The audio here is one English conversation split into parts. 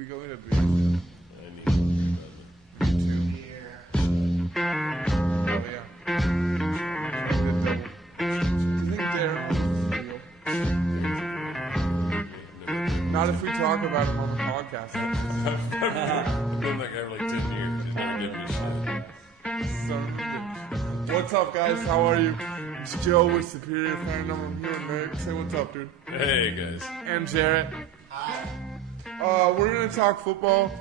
we go ahead, please. I need Me too. Oh, yeah. I think Darren will feel. Not if we talk about him on the podcast. I've known that guy for like 10 years. He's never given me shit. Son of a bitch. What's up, guys? How are you? It's Joe with Superior Fandom. I'm here with Nick. Say what's up, dude. Hey, guys. And Jarrett. Hi. We're going to talk football.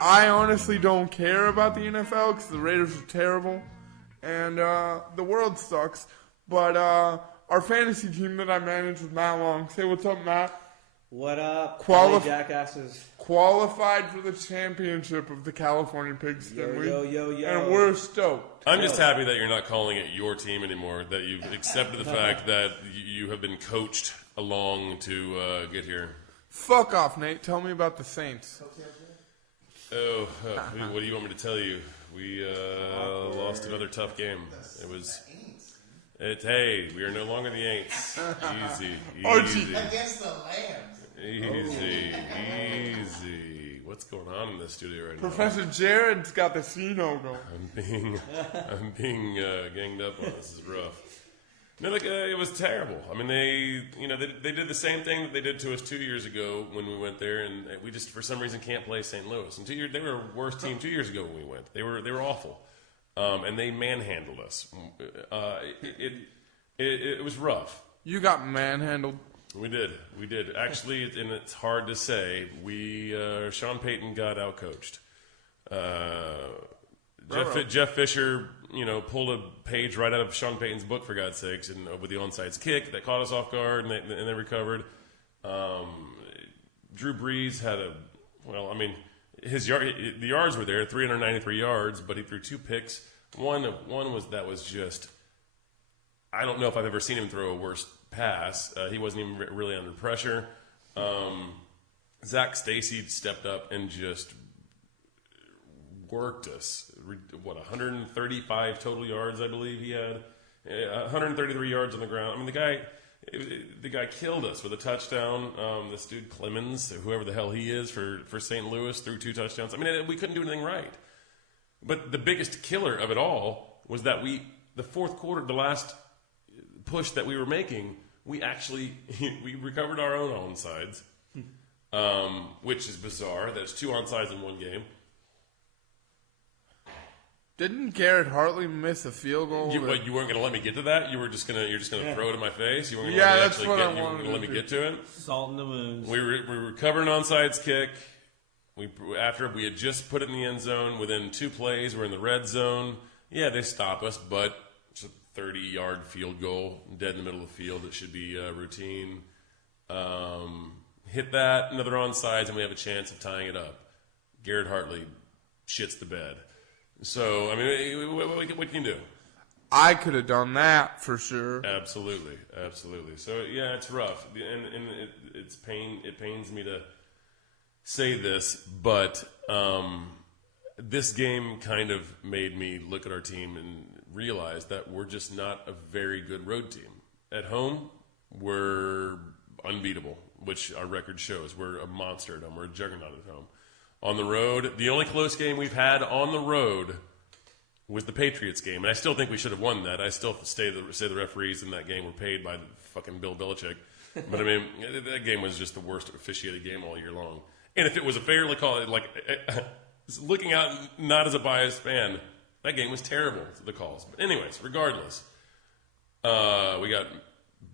I honestly don't care about the NFL because the Raiders are terrible. And the world sucks. But our fantasy team that I manage with Matt Long. Say what's up, Matt. What up, jackasses? Qualified for the championship of the California Pigskin League. Yo. And we're stoked. I'm just happy that you're not calling it your team anymore, that you've accepted the fact that you have been coached along to get here. Fuck off, Nate. Tell me about the Saints. What do you want me to tell you? We lost another tough game. Hey, we are no longer the Aints. Easy. Against the Lambs. Easy. What's going on in this studio right now? Professor Jared's got the C-no going. I'm being ganged up on. This is rough. No, it was terrible. I mean, they did the same thing that they did to us 2 years ago when we went there, and we just for some reason can't play St. Louis. And they were a worse team 2 years ago when we went. They were awful, and they manhandled us. It was rough. You got manhandled. We did. Actually, and it's hard to say. Sean Payton got outcoached. Jeff Fisher, pulled a page right out of Sean Payton's book, for God's sakes, and with the onside kick that caught us off guard, and they recovered. Drew Brees had the yards were there, 393 yards, but he threw 2 picks. One was just, I don't know if I've ever seen him throw a worse pass. He wasn't even really under pressure. Zach Stacy stepped up and just worked us. 135 total yards, I believe he had. 133 yards on the ground. I mean, the guy killed us with a touchdown. This dude Clemens, whoever the hell he is for St. Louis, threw 2 touchdowns. I mean, we couldn't do anything right. But the biggest killer of it all was that the fourth quarter, the last push that we were making, we recovered our own onsides, which is bizarre. There's 2 onsides in one game. Didn't Garrett Hartley miss a field goal? You weren't going to let me get to that? You're just going to throw it in my face? You weren't going to let me get to it? Salt in the wounds. We recovered an onsides kick. After we had just put it in the end zone, within 2 plays, we're in the red zone. Yeah, they stop us, but it's a 30-yard field goal, dead in the middle of the field. It should be routine. Hit that, another onsides, and we have a chance of tying it up. Garrett Hartley shits the bed. So, I mean, what can you do? I could have done that for sure. Absolutely. So, yeah, it's rough, and it pains me to say this, but this game kind of made me look at our team and realize that we're just not a very good road team. At home, we're unbeatable, which our record shows. We're a monster at home. We're a juggernaut at home. On the road, the only close game we've had on the road was the Patriots game, and I still think we should have won that. I still say the referees in that game were paid by fucking Bill Belichick. But, I mean, that game was just the worst officiated game all year long. And if it was a fairly called, looking out not as a biased fan, that game was terrible, the calls. But anyways, regardless, we got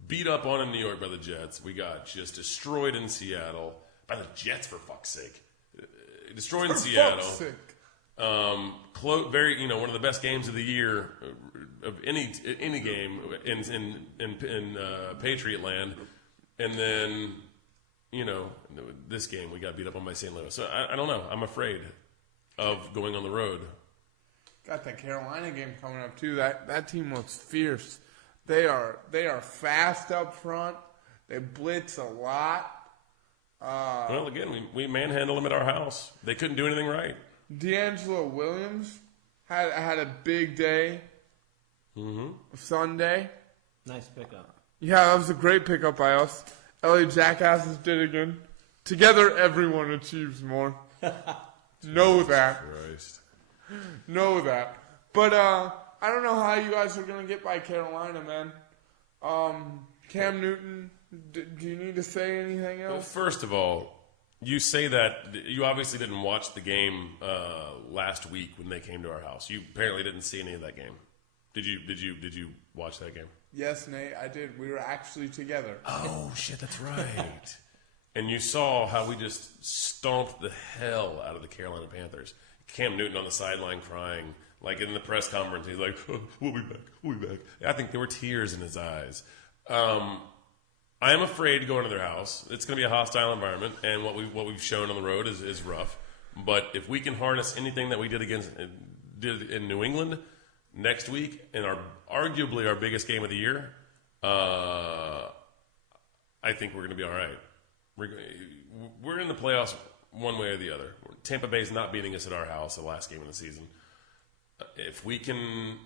beat up on in New York by the Jets. We got just destroyed in Seattle by the Jets, for fuck's sake. Destroyed in Seattle. One of the best games of the year of any game in Patriot land, and then this game we got beat up on by St. Louis. So I don't know. I'm afraid of going on the road. Got that Carolina game coming up too. That team looks fierce. They are fast up front. They blitz a lot. Well, again, we manhandled them at our house. They couldn't do anything right. D'Angelo Williams had a big day Sunday. Nice pickup. Yeah, that was a great pickup by us. LA Jackasses did again. Together, everyone achieves more. Know that. Christ. Know that. But I don't know how you guys are going to get by Carolina, man. Cam Newton, do you need to say anything else? Well, first of all, you say that you obviously didn't watch the game last week when they came to our house. You apparently didn't see any of that game. Did you watch that game? Yes, Nate, I did. We were actually together. Oh shit, that's right. And you saw how we just stomped the hell out of the Carolina Panthers. Cam Newton on the sideline crying, like in the press conference. He's like, oh, "We'll be back. We'll be back." I think there were tears in his eyes. I am afraid to go into their house. It's going to be a hostile environment, and what we've shown on the road is rough. But if we can harness anything that we did in New England next week, in arguably our biggest game of the year, I think we're going to be all right. We're in the playoffs one way or the other. Tampa Bay's not beating us at our house the last game of the season. If we can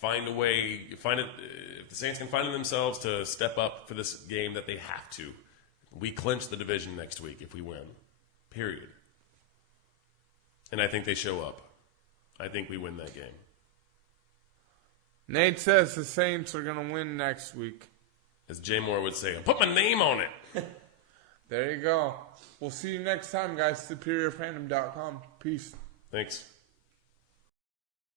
find a way, if the Saints can find themselves to step up for this game that they have to, we clinch the division next week if we win. Period. And I think they show up. I think we win that game. Nate says the Saints are going to win next week. As Jay Moore would say, put my name on it. There you go. We'll see you next time, guys. SuperiorFandom.com. Peace. Thanks.